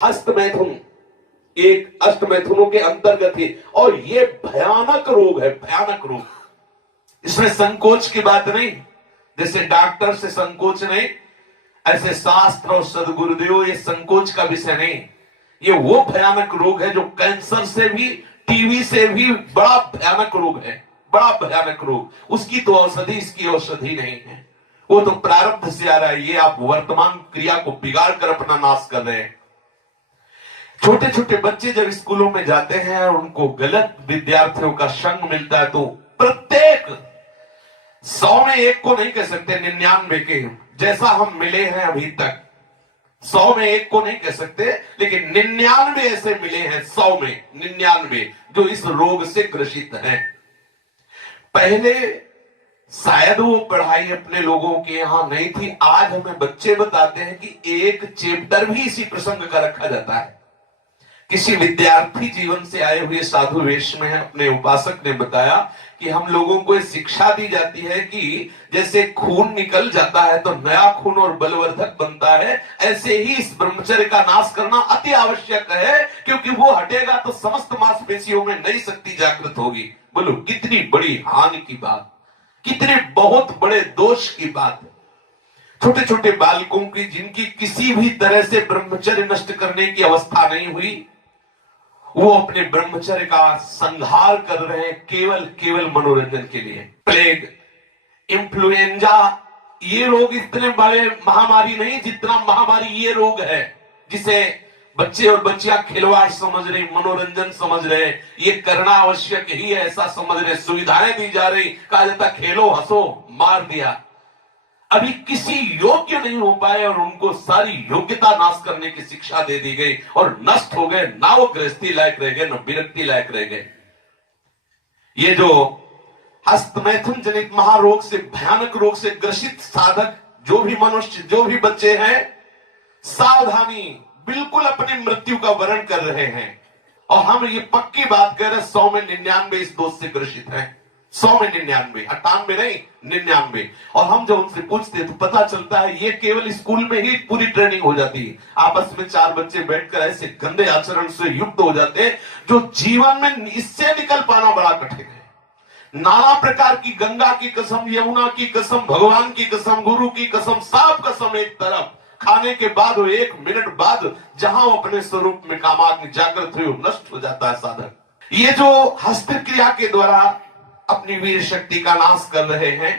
हस्त मैथुन एक अष्ट मैथुनों के अंतर्गत है और ये भयानक रोग है, भयानक रोग। इसमें संकोच की बात नहीं, जैसे डॉक्टर से संकोच नहीं, ऐसे शास्त्र और सदगुरुदेव ये संकोच का विषय नहीं। ये वो भयानक रोग है जो कैंसर से भी, टीबी से भी बड़ा भयानक रोग है, बड़ा भयानक रोग। उसकी तो औषधि, इसकी औषधि नहीं है। वो तो प्रारब्ध से आ रहा है। ये आप वर्तमान क्रिया को बिगाड़ कर अपना नाश कर रहे हैं। छोटे छोटे बच्चे जब स्कूलों में जाते हैं और उनको गलत विद्यार्थियों का संग मिलता है तो प्रत्येक 100 में एक को नहीं कह सकते, 99 के जैसा हम मिले हैं अभी तक, 100 में एक को नहीं कह सकते, लेकिन 99 ऐसे मिले हैं, 100 में 99 जो इस रोग से ग्रसित हैं। पहले शायद वो पढ़ाई अपने लोगों के यहां नहीं थी। आज हमें बच्चे बताते हैं कि एक चैप्टर भी इसी प्रसंग का रखा जाता है। किसी विद्यार्थी जीवन से आए हुए साधु वेश में अपने उपासक ने बताया कि हम लोगों को शिक्षा दी जाती है कि जैसे खून निकल जाता है तो नया खून और बलवर्धक बनता है, ऐसे ही इस ब्रह्मचर्य का नाश करना अति आवश्यक है, क्योंकि वो हटेगा तो समस्त मांसपेशियों में नई शक्ति जागृत होगी। बोलो कितनी बड़ी हानि की बात, कितने बहुत बड़े दोष की बात है। छोटे छोटे बालकों की जिनकी किसी भी तरह से ब्रह्मचर्य नष्ट करने की अवस्था नहीं हुई, वो अपने ब्रह्मचर्य का संहार कर रहे हैं केवल केवल मनोरंजन के लिए। प्लेग, इन्फ्लुएंजा, ये रोग इतने बड़े महामारी नहीं जितना महामारी ये रोग है, जिसे बच्चे और बच्चियां खिलवाड़ समझ रही, मनोरंजन समझ रहे, ये करना आवश्यक ही है ऐसा समझ रहे, सुविधाएं दी जा रही, कहा जाता खेलो हंसो, मार दिया। अभी किसी योग्य नहीं हो पाए और उनको सारी योग्यता नाश करने की शिक्षा दे दी गई और नष्ट हो गए। ना वो गृहस्थी लायक रह गए, न विरक्ति लायक रह गए। ये जो हस्तमैथुन जनित महारोग से, भयानक रोग से ग्रसित साधक जो भी मनुष्य, जो भी बच्चे हैं, सावधानी, बिल्कुल अपनी मृत्यु का वर्ण कर रहे हैं। और हम ये पक्की बात कह रहे हैं 100 में 99 इस दोष से ग्रसित हैं। 100 में 99, 98 नहीं, 99। और हम जब उनसे पूछते तो पता चलता है ये केवल स्कूल में ही पूरी ट्रेनिंग हो जाती है। आपस में 4 बच्चे बैठकर ऐसे गंदे आचरण से युक्त हो जाते हैं जो जीवन में इससे निकल पाना बड़ा कठिन है। नाना प्रकार की, गंगा की कसम, यमुना की कसम, भगवान की कसम, गुरु की कसम, सब कसम एक तरफ, खाने के बाद 1 मिनट बाद जहां वो अपने स्वरूप में कामाग्नि जागृत हुई, नष्ट हो जाता है साधक। ये जो हस्त क्रिया के द्वारा अपनी वीर शक्ति का नाश कर रहे हैं,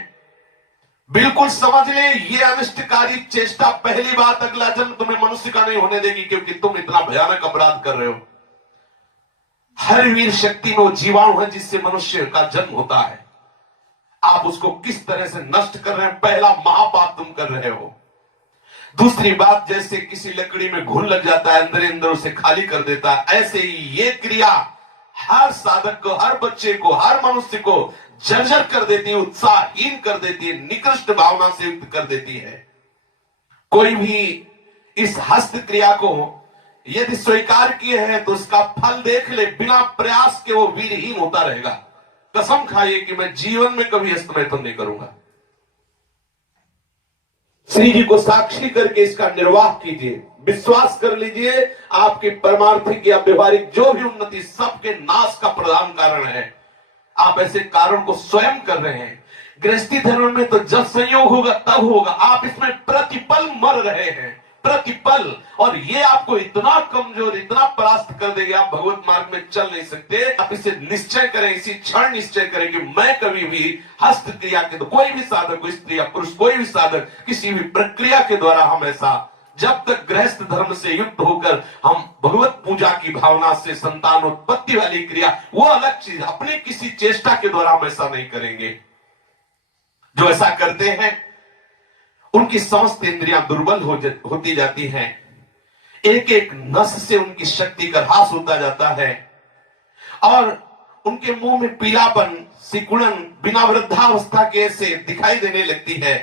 बिल्कुल समझ ले ये अनिष्टकारी चेष्टा पहली बात अगला जन्म तुम्हें मनुष्य का नहीं होने देगी, क्योंकि तुम इतना भयानक अपराध कर रहे हो। हर वीर शक्ति में वो जीवाणु है जिससे मनुष्य का जन्म होता है। आप उसको किस तरह से नष्ट कर रहे हैं, पहला महापाप तुम कर रहे हो। दूसरी बात, जैसे किसी लकड़ी में घुन लग जाता है, अंदर अंदर उसे खाली कर देता है, ऐसे ही ये क्रिया हर साधक को, हर बच्चे को, हर मनुष्य को जर्जर कर देती है, उत्साहहीन कर देती है, निकृष्ट भावना से युक्त कर देती है। कोई भी इस हस्त क्रिया को यदि स्वीकार किए हैं तो उसका फल देख ले, बिना प्रयास के वो वीरहीन होता रहेगा। कसम खाइए कि मैं जीवन में कभी हस्तमैथुन नहीं करूंगा। श्री जी को साक्षी करके इसका निर्वाह कीजिए, विश्वास कर लीजिए आपकी परमार्थिक या व्यवहारिक जो भी उन्नति सबके नाश का प्रधान कारण है। आप ऐसे कारण को स्वयं कर रहे हैं। गृहस्थी धर्म में तो जब संयोग होगा तब होगा, आप इसमें प्रतिपल मर रहे हैं, प्रतिपल। और ये आपको इतना कमजोर, इतना परास्त कर देगा, आप भगवत मार्ग में चल नहीं सकते। आप इसे निश्चय करें, इसी क्षण निश्चय करें कि मैं कभी भी हस्त क्रिया के, तो कोई भी साधक, स्त्री या पुरुष, कोई भी साधक किसी भी प्रक्रिया के द्वारा हम ऐसा, जब तक गृहस्थ धर्म से युक्त होकर हम भगवत पूजा की भावना से संतान उत्पत्ति वाली क्रिया, वो अलग चीज, अपनी किसी चेष्टा के द्वारा हम ऐसा नहीं करेंगे। जो ऐसा करते हैं उनकी समस्त इंद्रियां दुर्बल होती जाती हैं, एक एक नस से उनकी शक्ति का ह्रास होता जाता है और उनके मुंह में पीलापन, सिकुड़न बिना वृद्धावस्था के से दिखाई देने लगती है।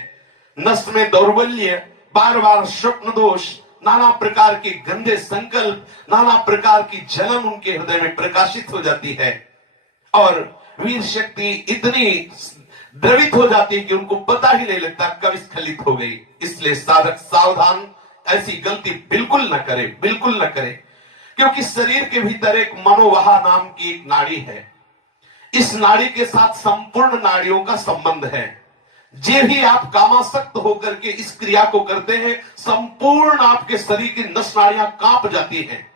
नस में दौर्बल्य, बार बार स्वप्न दोष, नाना प्रकार के गंदे संकल्प, नाना प्रकार की जलन उनके हृदय में प्रकाशित हो जाती है और वीर शक्ति इतनी द्रवित हो जाती है कि उनको पता ही नहीं लगता कब स्खलित हो गई। इसलिए साधक सावधान, ऐसी गलती बिल्कुल न करें, बिल्कुल न करें। क्योंकि शरीर के भीतर एक मनोवाहा नाम की एक नाड़ी है। इस नाड़ी के साथ संपूर्ण नाड़ियों का संबंध है। जे भी आप कामासक्त होकर के इस क्रिया को करते हैं, संपूर्ण आपके शरीर की नस नाड़ियां कांप जाती हैं।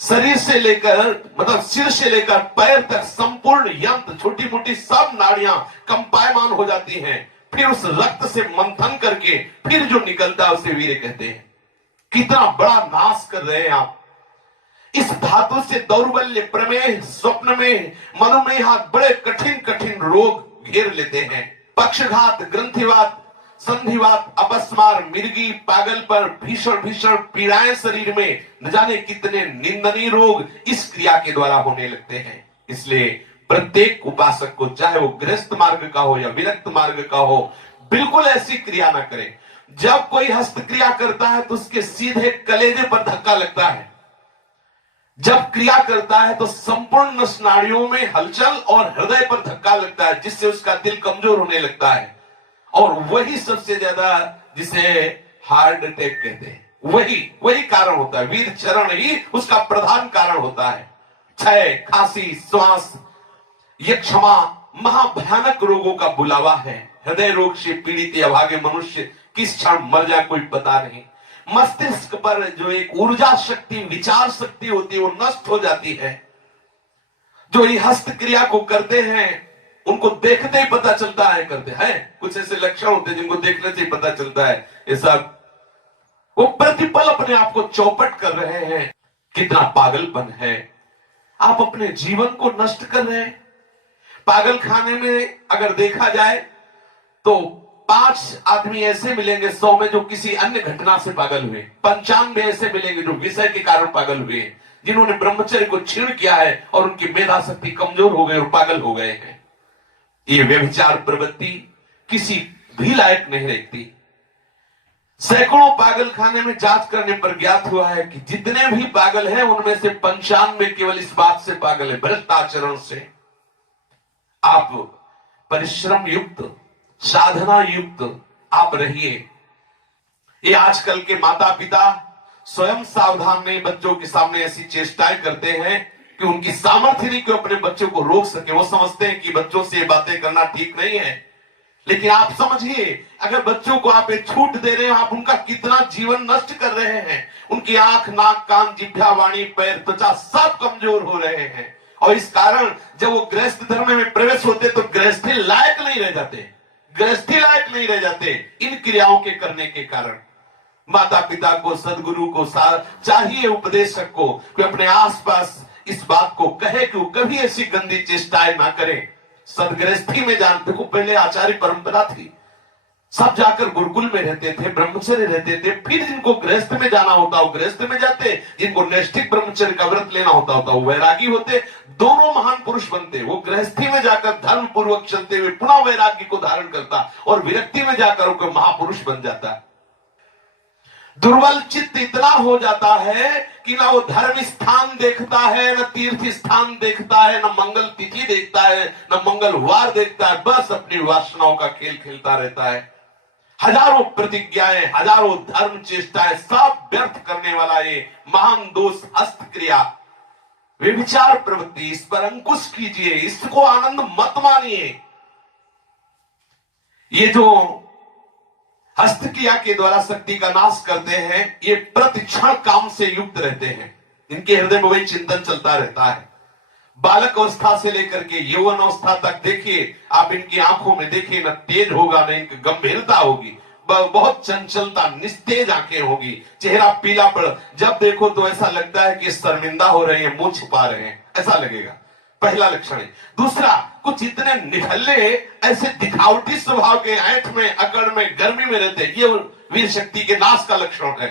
शरीर से लेकर मतलब सिर से लेकर पैर तक संपूर्ण यंत्र, छोटी मोटी सब नाड़ियां कंपायमान हो जाती हैं। फिर उस रक्त से मंथन करके फिर जो निकलता है उसे वीर्य कहते हैं। कितना बड़ा नाश कर रहे हैं आप। इस धातु से दौर्बल्य, प्रमेह, स्वप्न में, मधुमेह, बड़े कठिन कठिन रोग घेर लेते हैं। पक्षघात, ग्रंथिवात, संधिवात, अपस्मार, मिर्गी, पागल पर, भीषण भीषण पीड़ाएं शरीर में, न जाने कितने निंदनीय रोग इस क्रिया के द्वारा होने लगते हैं। इसलिए प्रत्येक उपासक को, चाहे वो गृहस्थ मार्ग का हो या विरक्त मार्ग का हो, बिल्कुल ऐसी क्रिया ना करें। जब कोई हस्त क्रिया करता है तो उसके सीधे कलेजे पर धक्का लगता है। जब क्रिया करता है तो संपूर्ण नस नाड़ियों में हलचल और हृदय पर धक्का लगता है, जिससे उसका दिल कमजोर होने लगता है। और वही सबसे ज्यादा जिसे हार्ट अटैक कहते हैं, वही कारण होता है। वीर चरण ही उसका प्रधान कारण होता है। क्षय, खांसी, श्वास, ये क्षमा महाभयानक रोगों का बुलावा है। हृदय रोग से पीड़ित अभागे मनुष्य किस क्षण मर जाए कोई पता नहीं। मस्तिष्क पर जो एक ऊर्जा शक्ति, विचार शक्ति होती है, वो नष्ट हो जाती है। जो ये हस्त क्रिया को करते हैं उनको देखते ही पता चलता है करते हैं। कुछ ऐसे लक्षण होते हैं जिनको देखने से ही पता चलता है ये सब वो प्रतिपल अपने आप को चौपट कर रहे हैं। कितना पागलपन है। आप अपने जीवन को नष्ट कर रहे हैं। पागल खाने में अगर देखा जाए तो 5 आदमी ऐसे मिलेंगे 100 में जो किसी अन्य घटना से पागल हुए। 95 ऐसे मिलेंगे जो विषय के कारण पागल हुए, जिन्होंने ब्रह्मचर्य को छीण किया है और उनकी मेधा शक्ति कमजोर हो गई और पागल हो गए हैं। ये व्यभिचार प्रवृत्ति किसी भी लायक नहीं रहती। सैकड़ों पागल खाने में जांच करने पर ज्ञात हुआ है कि जितने भी पागल हैं उनमें से 95 केवल इस बात से पागल है, भ्रष्ट आचरण से। आप परिश्रम युक्त, साधना युक्त आप रहिए। ये आजकल के माता पिता स्वयं सावधान नहीं, बच्चों के सामने ऐसी चेष्टाएं करते हैं कि उनकी सामर्थ्य नहीं कि अपने बच्चों को रोक सके। वो समझते हैं कि बच्चों से ये बातें करना ठीक नहीं है। लेकिन आप समझिए, अगर बच्चों को आप एक छूट दे रहे हैं, आप उनका कितना जीवन नष्ट कर रहे हैं। उनकी आंख, नाक, कान, जिह्वा, वाणी, पैर, त्वचा सब कमजोर हो रहे हैं। और इस कारण जब वो गृहस्थ धर्म में प्रवेश होते तो गृहस्थी लायक नहीं रह जाते, गृहस्थी लायक नहीं रह जाते इन क्रियाओं के करने के कारण। माता पिता को, सदगुरु को चाहिए, उपदेशक को, कि अपने आसपास इस बात को कहे कि वो कभी ऐसी गंदी चेष्टाएं ना करें। सदगृहस्थी में जान, देखो पहले आचार्य परंपरा थी, सब जाकर गुरुकुल में रहते थे, ब्रह्मचर्य रहते थे। फिर जिनको गृहस्थ में जाना होता वो गृहस्थ में जाते, जिनको नैष्ठिक ब्रह्मचर्य का व्रत लेना होता वो वैरागी होते। दोनों महान पुरुष बनते। वो गृहस्थी में जाकर धर्म पूर्वक चलते हुए पुनः वैराग्य को धारण करता और विरक्ति में जाकर वो महापुरुष बन जाता। दुर्बल चित्त इतना हो जाता है कि ना वो धर्म स्थान देखता है, न तीर्थ स्थान देखता है, न मंगल तिथि देखता है, न मंगलवार देखता है। बस अपनी वासनाओं का खेल खेलता रहता है। हजारों प्रतिज्ञाएं, हजारों धर्म चेष्टाएं सब व्यर्थ करने वाला ये महान दोष हस्त क्रिया, व्यभिचार प्रवृत्ति, इस पर अंकुश कीजिए, इसको आनंद मत मानिए। ये जो हस्त क्रिया के द्वारा शक्ति का नाश करते हैं, ये प्रतिक्षण काम से युक्त रहते हैं। इनके हृदय में वही चिंतन चलता रहता है। बालक अवस्था से लेकर के यौवन अवस्था तक देखिए आप, इनकी आंखों में देखिए, न तेज होगा, न इनकी गंभीरता होगी, बहुत चंचलता, निस्तेज आंखें होगी, चेहरा पीला पड़, जब देखो तो ऐसा लगता है कि शर्मिंदा हो रहे हैं, मुंह छुपा रहे हैं, ऐसा लगेगा। पहला लक्षण है। दूसरा, कुछ इतने निखल्ले, ऐसे दिखावटी स्वभाव के, ऐंठ में, अकड़ में, गर्मी में रहते, ये वीर शक्ति के नाश का लक्षण है।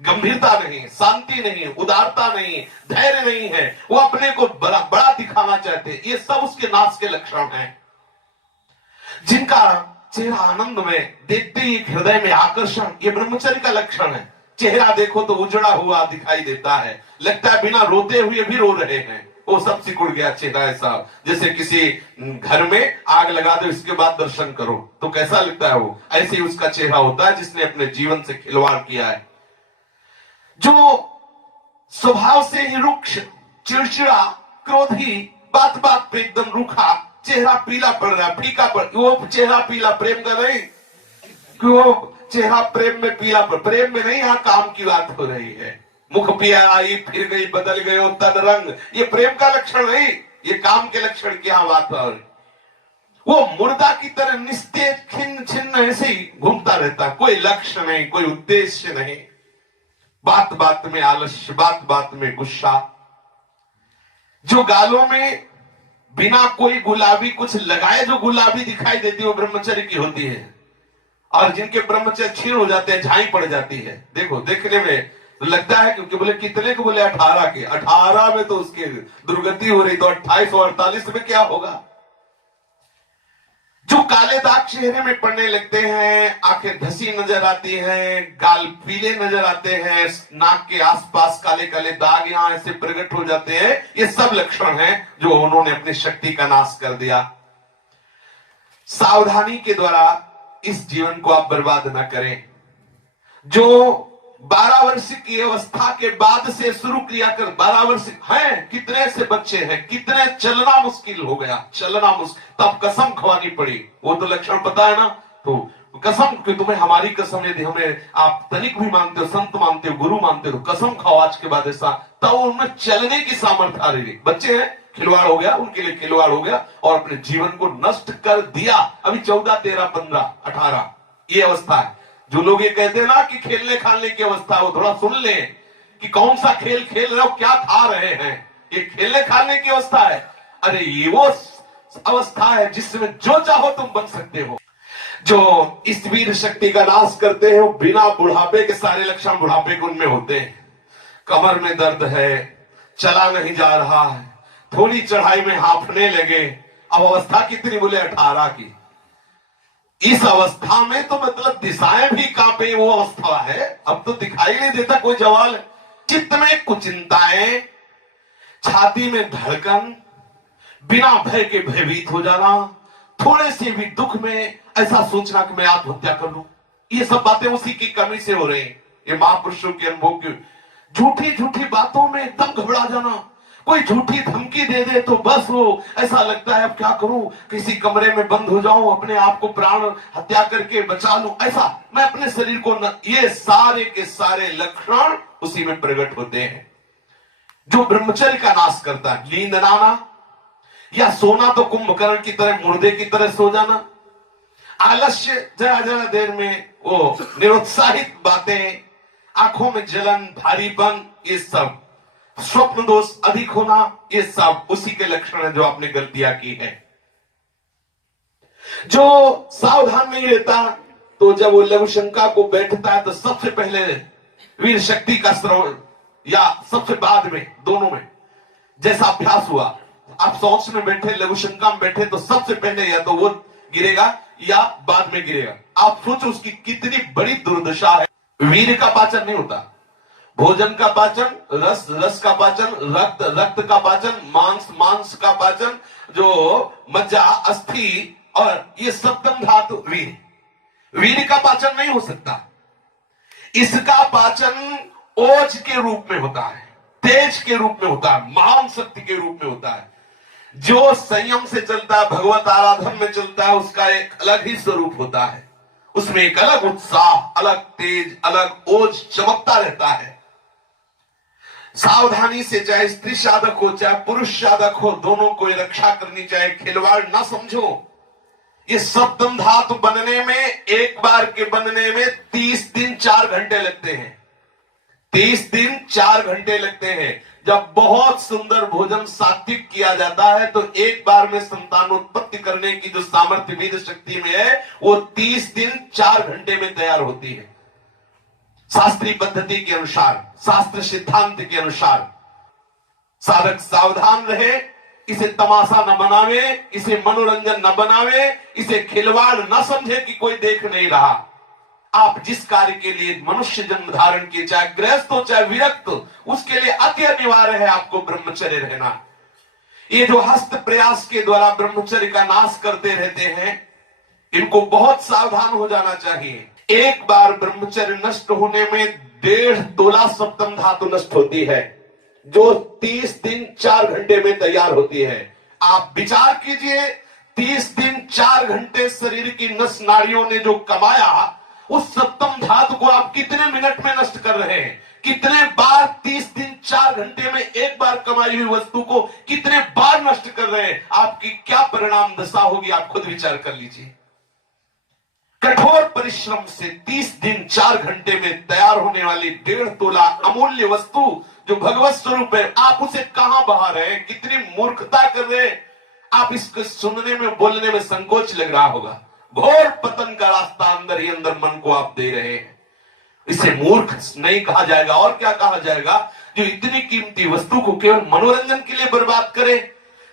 गंभीरता नहीं, शांति नहीं, उदारता नहीं, धैर्य नहीं है, वो अपने को बड़ा दिखाना चाहते, ये सब उसके नाश के लक्षण हैं। जिनका चेहरा आनंद में, देखते ही हृदय में आकर्षण, ये ब्रह्मचर्य का लक्षण है। चेहरा देखो तो उजड़ा हुआ दिखाई देता है, लगता है बिना रोते हुए भी रो रहे हैं। वो सब सिकुड़ गया चेहरा, ऐसा जैसे किसी घर में आग लगा दो, इसके बाद दर्शन करो तो कैसा लगता है, वो ऐसे ही उसका चेहरा होता है जिसने अपने जीवन से खिलवाड़ किया है। जो स्वभाव से ही रुक्ष, चिड़चिड़ा, क्रोधी, बात बात पे एकदम रूखा, चेहरा पीला पड़ रहा, फीका पड़, वो चेहरा पीला प्रेम का नहीं कि वो चेहरा प्रेम में पीला पड़, प्रेम में नहीं, यहां काम की बात हो रही है। मुख पिया आई फिर गई बदल गए तन रंग, ये प्रेम का लक्षण नहीं, ये काम के लक्षण की यहां बात हो रही। वो मुर्दा की तरह निस्तेज खिन्न छिन्न ऐसे ही घूमता रहता, कोई लक्ष्य नहीं, कोई उद्देश्य नहीं, बात बात में आलस्य, बात बात में गुस्सा। जो गालों में बिना कोई गुलाबी कुछ लगाए जो गुलाबी दिखाई देती है वो ब्रह्मचर्य की होती है, और जिनके ब्रह्मचर्य क्षीण हो जाते हैं, झाई पड़ जाती है। देखो देखने में लगता है क्योंकि बोले कितने को, बोले 18 के, 18 में तो उसकी दुर्गति हो रही, तो 28 और 48 में क्या होगा। जो काले दाग चेहरे में पड़ने लगते हैं, आंखें धसी नजर आती हैं, गाल पीले नजर आते हैं, नाक के आसपास काले काले दाग यहां ऐसे प्रकट हो जाते हैं, ये सब लक्षण हैं जो उन्होंने अपनी शक्ति का नाश कर दिया। सावधानी के द्वारा इस जीवन को आप बर्बाद न करें। जो 12 वर्ष की अवस्था के बाद से शुरू क्रिया कर, 12 वर्ष हैं, कितने से बच्चे हैं, कितने चलना मुश्किल हो गया, चलना मुश्किल, तब कसम खवानी पड़ी। वो तो लक्षण पता है ना, तो कसम कि तुम्हें हमारी कसम, यदि हमें आप तनिक भी मानते हो, संत मानते हो, गुरु मानते हो, कसम खाओ आज के बाद ऐसा, तब उनमें चलने की सामर्थ्य आ रही। बच्चे हैं, खिलवाड़ हो गया, उनके लिए खिलवाड़ हो गया और अपने जीवन को नष्ट कर दिया। अभी 14, 13, 15, 18 ये अवस्था है। जो लोग ये कहते हैं ना कि खेलने खाने की अवस्था, वो थोड़ा सुन ले कि कौन सा खेल खेल रहे हो, क्या खा रहे हैं। ये खेलने खाने की अवस्था है। अरे ये वो अवस्था है जिसमें जो चाहो तुम बन सकते हो। जो इस वीर शक्ति का नाश करते हैं वो बिना बुढ़ापे के सारे लक्षण बुढ़ापे के उनमें होते हैं। कमर में दर्द है, चला नहीं जा रहा है, थोड़ी चढ़ाई में हांफने लगे। अब अवस्था कितनी, बोले 18 की। इस अवस्था में तो मतलब दिशाएं भी कांपे, वो अवस्था है। अब तो दिखाई नहीं देता कोई जवाल। चित्त में कुचिंताएं, छाती में धड़कन, बिना भय के भयभीत हो जाना, थोड़े से भी दुख में ऐसा सोचना कि मैं आत्महत्या कर लूं, ये सब बातें उसी की कमी से हो रही हैं। ये महापुरुषों के अनुभव की झूठी झूठी बातों में एकदम घबरा जाना। कोई झूठी धमकी दे दे तो बस वो ऐसा लगता है अब क्या करूं, किसी कमरे में बंद हो जाऊं, अपने आप को प्राण हत्या करके बचा लूं, ऐसा मैं अपने शरीर को न, ये सारे के सारे लक्षण उसी में प्रकट होते हैं। जो ब्रह्मचर्य का नाश करता है, नींद ना आना या सोना तो कुंभकर्ण की तरह, मुर्दे की तरह सो जाना, आलस्य, जरा जरा देर में वो निरुत्साहित बातें, आंखों में जलन, भारीपन, ये सब, स्वप्न दोष अधिक होना, ये सब उसी के लक्षण है जो आपने गलतियां की है। जो सावधान नहीं रहता तो जब वो लघु शंका को बैठता है तो सबसे पहले वीर शक्ति का श्रवण, या सबसे बाद में, दोनों में जैसा अभ्यास हुआ, आप सोच में बैठे, लघु शंका में बैठे, तो सबसे पहले या तो वो गिरेगा या बाद में गिरेगा। आप सोचो उसकी कितनी बड़ी दुर्दशा है। वीर का पाचन नहीं होता, भोजन का पाचन, रस रस का पाचन, रक्त रक्त का पाचन, मांस मांस का पाचन, जो मज्जा, अस्थि और ये सप्तम धातु वीर का पाचन नहीं हो सकता। इसका पाचन ओज के रूप में होता है, तेज के रूप में होता है, महान शक्ति के रूप में होता है। जो संयम से चलता है, भगवत आराधन में चलता है, उसका एक अलग ही स्वरूप होता है। उसमें एक अलग उत्साह, अलग तेज, अलग ओज चमकता रहता है। सावधानी से, चाहे स्त्री साधक हो चाहे पुरुष साधक हो, दोनों को रक्षा करनी चाहिए। खिलवाड़ ना समझो। ये सप्तम धातु बनने में, एक बार के बनने में 30 दिन 4 घंटे लगते हैं। 30 दिन 4 घंटे लगते हैं। जब बहुत सुंदर भोजन सात्विक किया जाता है तो एक बार में संतानोत्पत्ति करने की जो सामर्थ्य वीर शक्ति में है, वो 30 दिन 4 घंटे में तैयार होती है। शास्त्रीय पद्धति के अनुसार, शास्त्र सिद्धांत के अनुसार साधक सावधान रहे, इसे तमाशा न बनावे, इसे मनोरंजन न बनावे, इसे खिलवाड़ न समझे कि कोई देख नहीं रहा। आप जिस कार्य के लिए मनुष्य जन्म धारण किए, चाहे गृहस्थ हो चाहे विरक्त, उसके लिए अति अनिवार्य है आपको ब्रह्मचर्य रहना। ये जो हस्त प्रयास के द्वारा ब्रह्मचर्य का नाश करते रहते हैं, इनको बहुत सावधान हो जाना चाहिए। एक बार ब्रह्मचर्य नष्ट होने में 1.5 तोला सप्तम धातु नष्ट होती है, जो 30 दिन 4 घंटे में तैयार होती है। आप विचार कीजिए, 30 दिन 4 घंटे शरीर की नस नाड़ियों ने जो कमाया, उस सप्तम धातु को आप कितने मिनट में नष्ट कर रहे हैं? कितने बार 30 दिन 4 घंटे में एक बार कमाई हुई वस्तु को कितने बार नष्ट कर रहे हैं? आपकी क्या परिणाम दशा होगी, आप खुद विचार कर लीजिए। कठोर परिश्रम से 30 दिन 4 घंटे में तैयार होने वाली 1.5 तोला अमूल्य वस्तु जो भगवत स्वरूप है, आप उसे कहां बहा रहे हैं? कितनी मूर्खता कर रहे हैं आप। इसको सुनने में बोलने में संकोच लग रहा होगा। घोर पतन का रास्ता अंदर ही अंदर मन को आप दे रहे हैं। इसे मूर्ख नहीं कहा जाएगा और क्या कहा जाएगा? जो इतनी कीमती वस्तु को केवल मनोरंजन के लिए बर्बाद करे,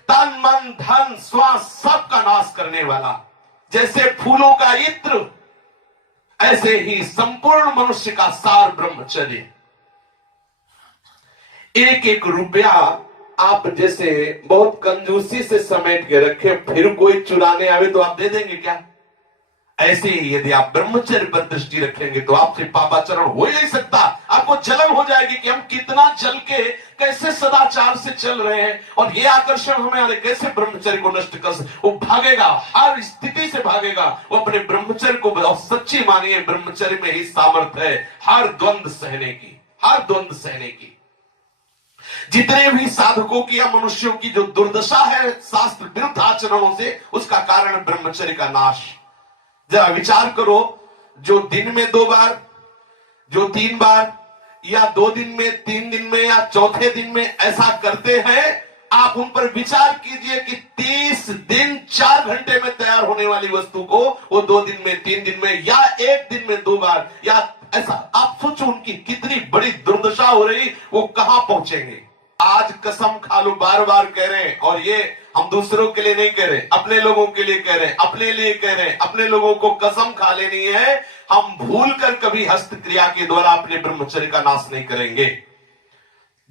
तन मन धन श्वास सबका नाश करने वाला। जैसे फूलों का इत्र, ऐसे ही संपूर्ण मनुष्य का सार ब्रह्मचर्य। एक एक रुपया आप जैसे बहुत कंजूसी से समेट के रखे, फिर कोई चुराने आवे तो आप दे देंगे क्या? ऐसे ही यदि आप ब्रह्मचर्य पर दृष्टि रखेंगे तो आपसे पापाचरण हो ही नहीं सकता। आपको जलन हो जाएगी कि हम कितना जल के कैसे सदाचार से चल रहे हैं और ये आकर्षण हमें कैसे ब्रह्मचर्य को नष्ट कर। वो भागेगा, हर स्थिति से भागेगा। वो अपने ब्रह्मचर्य को बहुत सच्ची मानिए, ब्रह्मचर्य में ही सामर्थ्य है हर द्वंद्व सहने की, हर द्वंद्व सहने की। जितने भी साधकों की या मनुष्यों की जो दुर्दशा है शास्त्र विरुद्ध आचरणों से, उसका कारण ब्रह्मचर्य का नाश। जरा विचार करो, जो दिन में 2 बार, जो 3 बार, या 2 दिन में, 3 दिन में, या चौथे दिन में ऐसा करते हैं, आप उन पर विचार कीजिए कि 30 दिन 4 घंटे में तैयार होने वाली वस्तु को वो 2 दिन में, 3 दिन में, या 1 दिन में 2 बार, या ऐसा आप सोचो उनकी कितनी बड़ी दुर्दशा हो रही, वो कहां पहुंचेंगे। आज कसम खा लो, बार बार कह रहे हैं, और ये हम दूसरों के लिए नहीं कह रहे, अपने लोगों के लिए कह रहे हैं, अपने लिए कह रहे हैं। अपने लोगों को कसम खा लेनी है, हम भूल कर कभी हस्तक्रिया के द्वारा अपने ब्रह्मचर्य का नाश नहीं करेंगे।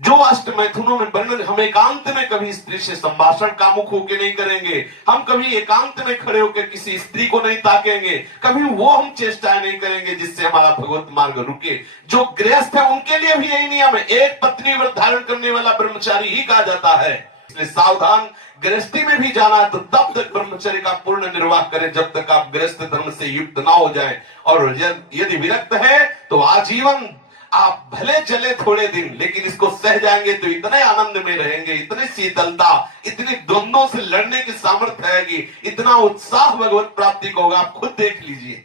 जो अष्ट मैथुनों में वर्णन, हम एकांत में कभी स्त्री से संभाषण कामुक होकर नहीं करेंगे, हम कभी एकांत में खड़े होकर किसी स्त्री को नहीं ताकेंगे, कभी वो हम चेष्टाएं नहीं करेंगे जिससे हमारा भगवत मार्ग रुके। जो गृहस्थ है उनके लिए भी यही नियम है, एक पत्नी व्रत धारण करने वाला ब्रह्मचारी ही कहा जाता है। इसलिए सावधान, गृहस्थी में भी जाना है तो तब तक ब्रह्मचर्य का पूर्ण निर्वाह करें जब तक आप गृहस्थ धर्म से युक्त ना हो जाएं। और यदि विरक्त है तो आजीवन आप भले चले थोड़े दिन, लेकिन इसको सह जाएंगे तो इतने आनंद में रहेंगे, इतनी शीतलता, इतनी द्वंद्वों से लड़ने की सामर्थ्य आएगी, इतना उत्साह भगवत प्राप्ति को होगा। आप खुद देख लीजिए।